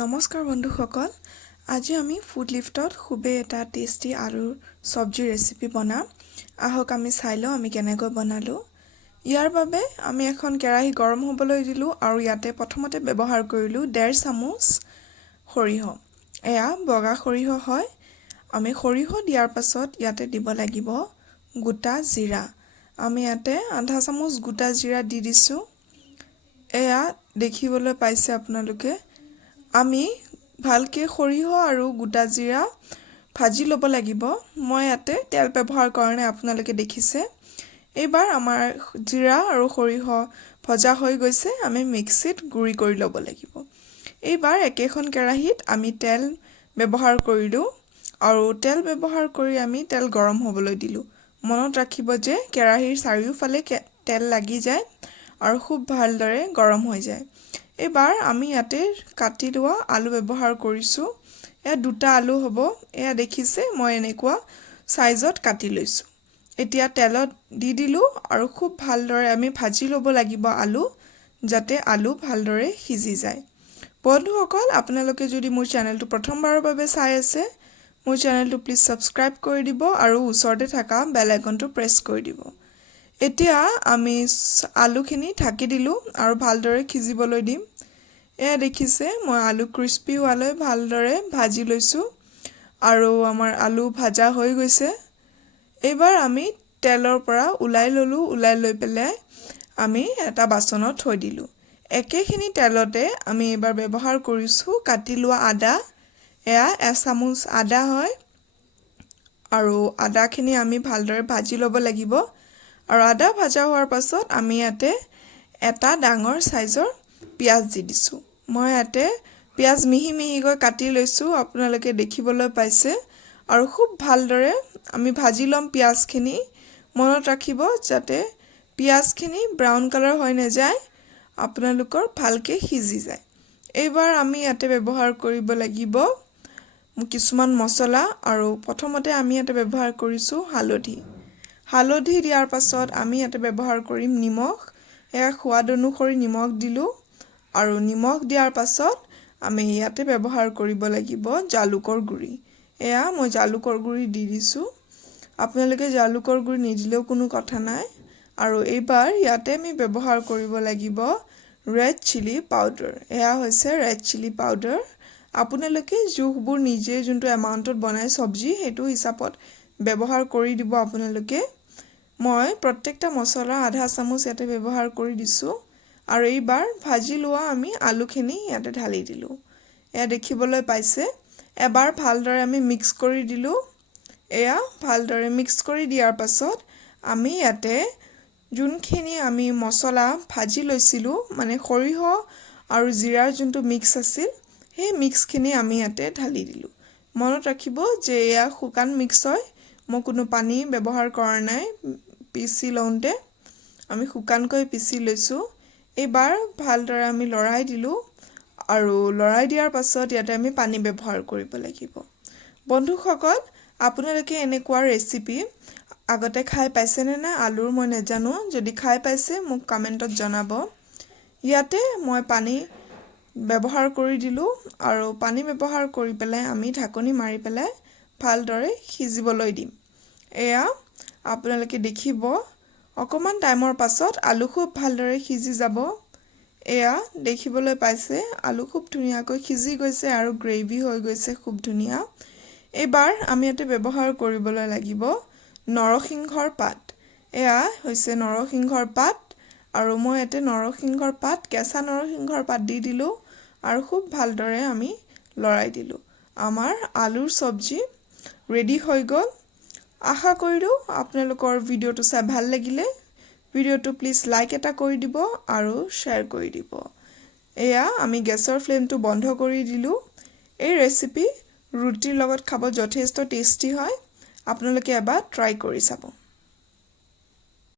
নমস্কাৰ বন্ধুসকল আজি আমি ফুড লিফটত খুবেই এটা টেষ্টি আলুৰ সবজি ৰেচিপি বনাম আহক আমি চাই লওঁ আমি কেনেকৈ বনালো ইয়াৰ বাবে আমি এখন কেৰাহী গৰম হ'বলৈ দিলো আৰু ইয়াতে প্ৰথমতে ব্যৱহাৰ কৰিলো 1.5 চামুচ সৰিয়হ এয়া বগা সৰিয়হ হয় আমি সৰিয়হ দিয়াৰ পাছত ইয়াতে দিব লাগিব গোটা জিৰা আমি ইয়াতে আধা চামুচ গোটা জিৰা দি দিছো এয়া দেখিবলৈ পাইছে আপোনালোকে আমি ভালকে সৰিয়হ আৰু গোটা জিৰা ভাজি ল'ব লাগিব মই ইয়াতে তেল ব্যৱহাৰ কাৰণে আপোনালোকে দেখিছে এইবাৰ আমাৰ জিৰা আৰু সৰিয়হ ভজা হৈ গৈছে আমি মিক্সিত গুৰি কৰি ল'ব লাগিব এইবাৰ একেখন কেৰাহীত আমি তেল ব্যৱহাৰ কৰিলো আৰু তেল ব্যৱহাৰ কৰি আমি তেল গৰম হ'বলৈ দিলো মনত ৰাখিব যে কেৰাহীৰ চাৰিওফালে তেল লাগি যায় আৰু খুব ভালদৰে গৰম হৈ যায় এবাৰ আমি ইয়াতে কাটি লোৱা আলু ব্যৱহাৰ কৰিছো এয়া দুটা আলু হ'ব এয়া দেখিছে মই এনেকুৱা সাইজত কাটি লৈছো এতিয়া তেলত দি দিলো আৰু খুব ভালদৰে আমি ভাজি ল'ব লাগিব আলু যাতে আলু ভালদৰে সিজি যায় বন্ধুসকল আপোনালোকে যদি মোৰ চেনেলটো প্ৰথমবাৰৰ বাবে চাই আছে মোৰ চেনেলটো প্লিজ সাবস্ক্ৰাইব কৰি দিব আৰু ওচৰতে থকা বেল আইকনটো প্ৰেছ কৰি দিব এতিয়া আমি আলুখিনি ঢাকি দিলো আৰু ভালদৰে সিজিবলৈ দিম এয়া দেখিছে মই আলু ক্ৰিস্পি হোৱালৈ ভালদৰে ভাজি লৈছো আৰু আমাৰ আলু ভাজা হৈ গৈছে এবাৰ আমি তেলৰ পৰা উলাই লৈ পেলাই আমি এটা বাচনত থৈ দিলো একেখিনি তেলতে আমি এবাৰ ব্যৱহাৰ কৰিছো কাটি লোৱা আদা এয়া 1 চামুচ আদা হয় আৰু আদাখিনি আমি ভালদৰে ভাজি ল'ব লাগিব আৰু আদা ভাজা হোৱাৰ পাছত আমি ইয়াতে এটা ডাঙৰ সাইজৰ পিয়াজ দি দিছো মই ইয়াতে পিয়াজ মিহি কাটি লৈছো আপোনালোকে দেখিবলৈ পাইছে আৰু খুব ভালদৰে আমি ভাজি লম পিয়াজখিনি মনত ৰাখিব যাতে পিয়াজখিনি ব্ৰাউন কালাৰ হৈ নাযায় আপোনালোকৰ ভালকে সিজি যায় এইবাৰ আমি ইয়াতে ব্যৱহাৰ কৰিব লাগিব কিছুমান মছলা আৰু প্ৰথমতে আমি ইয়াতে ব্যৱহাৰ কৰিছো হালধি দিয়াৰ পাছত আমি ইয়াতে ব্যৱহাৰ কৰিম নিমখ এয়া সোৱাদ অনুসৰি নিমখ দিলো আৰু নিমখ দিয়াৰ পাছত আমি ইয়াতে ব্যৱহাৰ কৰিব লাগিব জালুকৰ গুৰি এয়া মই জালুকৰ গুৰি দি দিছো আপোনালোকে জালুকৰ গুৰি নিদিলেও কোনো কথা নাই আৰু এইবাৰ ইয়াতে আমি ব্যৱহাৰ কৰিব লাগিব ৰেড চিলি পাউডাৰ এয়া হৈছে ৰেড চিলি পাউডাৰ আপোনালোকে জুখবোৰ নিজে যোনটো এমাউন্টত বনাই সবজি হেতু হিচাপত ব্যৱহাৰ কৰি দিব আপোনালোকে মই প্ৰত্যেকটা মছলা আধা চামুচ ইয়াতে ব্যৱহাৰ কৰি দিছো আৰু এইবাৰ ভাজি লোৱা আমি আলুখিনি ইয়াতে ঢালি দিলো এয়া দেখিবলৈ পাইছে এবাৰ ভালদৰে আমি মিক্স কৰি দিলো এয়া ভালদৰে মিক্স কৰি দিয়াৰ পাছত আমি ইয়াতে যোনখিনি আমি মছলা ভাজি লৈছিলো মানে সৰিয়হ আৰু জিৰাৰ যোনটো মিক্স আছিল সেই মিক্সখিনি আমি ইয়াতে ঢালি দিলো মনত ৰাখিব যে এয়া শুকান মিক্স হয় মই কোনো পানী ব্যৱহাৰ কৰা নাই পিচি লওঁতে আমি শুকানকৈ পিচি লৈছো এইবাৰ ভালদৰে আমি লৰাই দিলো আৰু লৰাই দিয়াৰ পাছত ইয়াতে আমি পানী ব্যৱহাৰ কৰিব লাগিব বন্ধুসকল আপোনালোকে এনেকুৱা ৰেচিপি আগতে খাই পাইছে নে আলুৰ মই নেজানো যদি খাই পাইছে মোক কমেন্টত জনাব ইয়াতে মই পানী ব্যৱহাৰ কৰি দিলো আৰু পানী ব্যৱহাৰ কৰি পেলাই আমি ঢাকনি মাৰি পেলাই ভালদৰে সিজিবলৈ দিম এয়া আপোনালোকে দেখিব অকমান টাইমৰ পাছত আলু খুব ভালদৰে সিজি যাব এয়া দেখিবলৈ পাইছে আলু খুব ধুনিয়াকৈ সিজি গৈছে আৰু গ্ৰেভি হৈ গৈছে খুব ধুনিয়া এবাৰ আমি ইয়াতে ব্যৱহাৰ কৰিবলৈ লাগিব নৰসিংহৰ পাত এয়া হৈছে নৰসিংহৰ পাত আৰু মই ইয়াতে নৰসিংহৰ পাত কেঁচা নৰসিংহৰ পাত দি দিলো আৰু খুব ভালদৰে আমি লৰাই দিলো আমাৰ আলুৰ সবজি ৰেডি হৈ গল আশা কৰিলো আপোনালোকৰ ভিডিওটো চাই ভাল লাগিলে ভিডিওটো প্লিজ লাইক এটা কৰি দিব আৰু শ্বেয়াৰ কৰি দিব এয়া আমি গেছৰ ফ্লেমটো বন্ধ কৰি দিলো এই ৰেচিপি ৰুটিৰ লগত খাব যথেষ্ট টেষ্টি হয় আপোনালোকে এবাৰ ট্ৰাই কৰি চাব